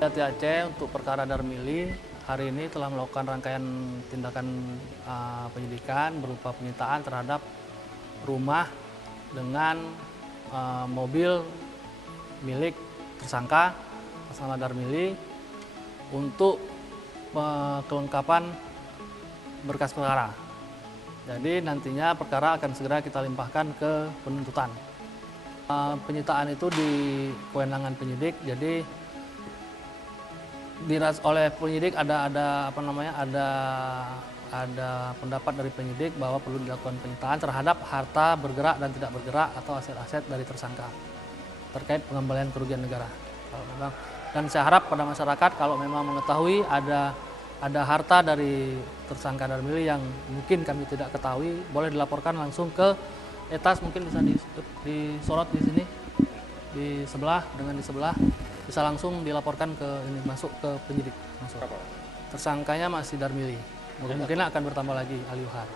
THC untuk perkara Darmili hari ini telah melakukan rangkaian tindakan penyidikan berupa penyitaan terhadap rumah dengan mobil milik tersangka atas nama Darmili untuk kelengkapan berkas perkara. Jadi nantinya perkara akan segera kita limpahkan ke penuntutan. Penyitaan itu di kewenangan penyidik, jadi oleh penyidik ada pendapat dari penyidik bahwa perlu dilakukan penyitaan terhadap harta bergerak dan tidak bergerak atau aset-aset dari tersangka terkait pengembalian kerugian negara. Dan saya harap pada masyarakat kalau memang mengetahui ada harta dari tersangka Darmili yang mungkin kami tidak ketahui, boleh dilaporkan langsung ke etas, mungkin bisa disorot di sini, di sebelah, bisa langsung dilaporkan ke ini, masuk ke penyidik. Tersangkanya masih Darmili, mungkin akan bertambah lagi ahli UHAR.